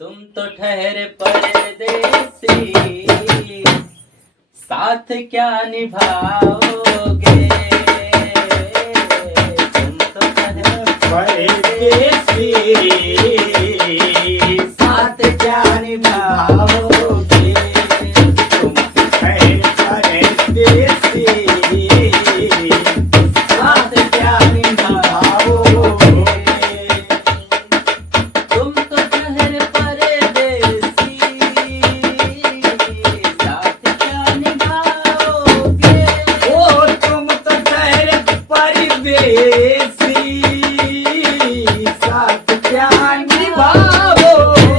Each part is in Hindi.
तुम तो ठहरे परदेसी, साथ क्या निभाओगे। तुम तो ठहरे परदेसी, साथ क्या निभाओगे। तुम ठहरे परदेसी, साथ क्या निभाओगे। तुम तो ठहरे परदेसी, साथ क्या निभाओगे। ओ तुम तो ठहरे परदेसी, साथ क्या निभाओगे।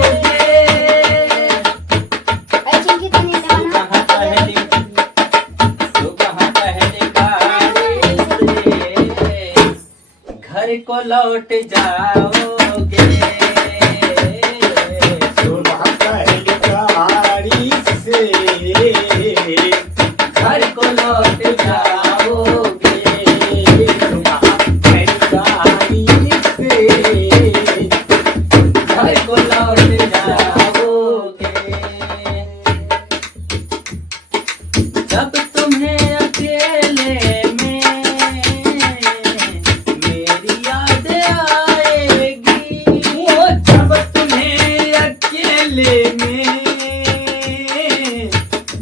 सुबह पहली गाड़ी से घर को लौट जाओगे। सुबह पहली गाड़ी से घर को लौट जाओगे। सुबह पहली गाड़ी से घर को लौट जाओगे। जब तुम्हें अकेले में मेरी याद आएगी। वो जब तुम्हें अकेले में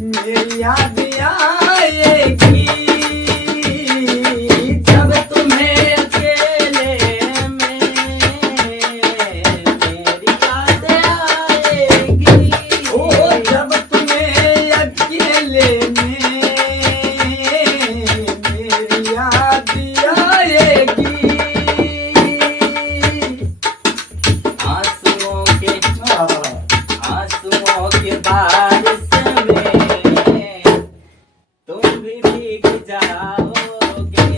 मेरी याद आएगी। जब तुम्हें अकेले में मेरी याद आएगी। ओ जब तुम्हें अकेले में मेरी याद आएगी। आंसुओं के बारिश में तुम भी भीग जाओगे।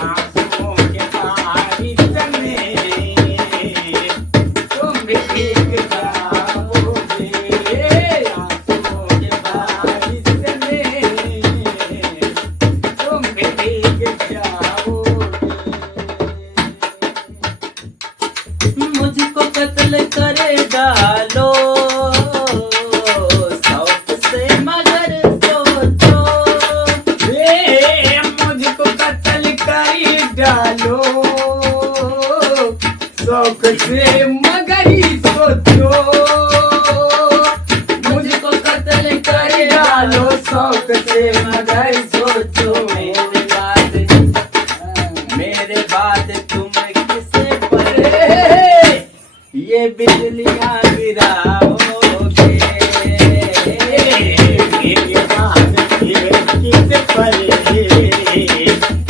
आंसुओं के बारिश में तुम भी भीग जाओगे। आंसुओं के बारिश में तुम भी भीग जाओगे। मुझको कत्ल करे डालो शौक से मगर सोचो। मुझको कत्ल कर डालो शौक से मगर ही सोचो। मुझको कत्ल कर डालो शौक से मगर सोचो। मेरे बाद तुम किसे पर ये बिजलियां गिराओगे। मेरे बाद फिर किस पर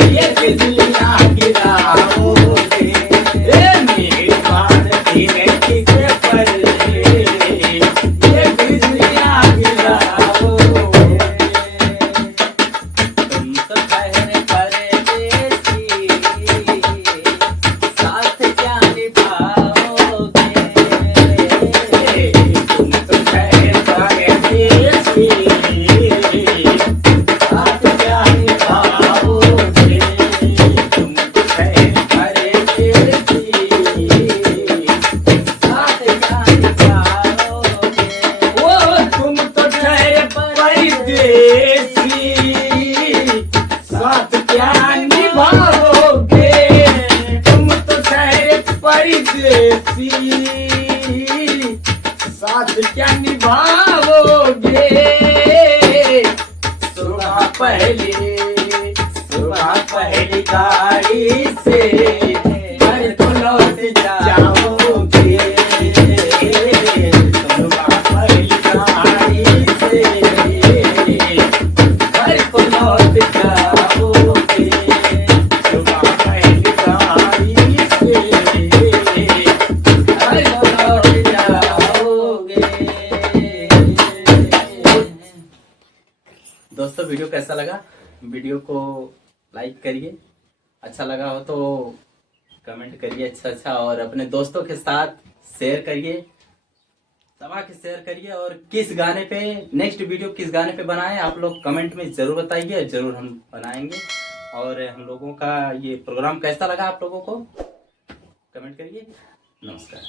ये बिजलियां गिराओगे। मेरे बाद फिर किस पर ये बिजलियां गिराओगे। तुम तो ठहरे परदेसी, साथ क्या निभाओगे। तुम तो ठहरे परदेसी, साथ क्या निभाओगे। तुम तो ठहरे परदेसी, साथ क्या निभाओगे। ओ तुम तो ठहरे परदेसी, साथ क्या निभाओगे। तुम तो ठहरे परदेसी, साथ क्या निभाओगे। सुबह पहली गाड़ी से घर को लौट जाओगे। सुबह पहली गाड़ी से घर को लौट जाओगे। सुबह पहली गाड़ी से घर को लौट जाओगे। दोस्तों वीडियो कैसा लगा? वीडियो को लाइक करिए, अच्छा लगा हो तो कमेंट करिए अच्छा और अपने दोस्तों के साथ शेयर करिए, दबा के शेयर करिए। और किस गाने पे नेक्स्ट वीडियो किस गाने पे बनाएं आप लोग कमेंट में जरूर बताइए, जरूर हम बनाएंगे। और हम लोगों का ये प्रोग्राम कैसा लगा आप लोगों को कमेंट करिए। नमस्कार।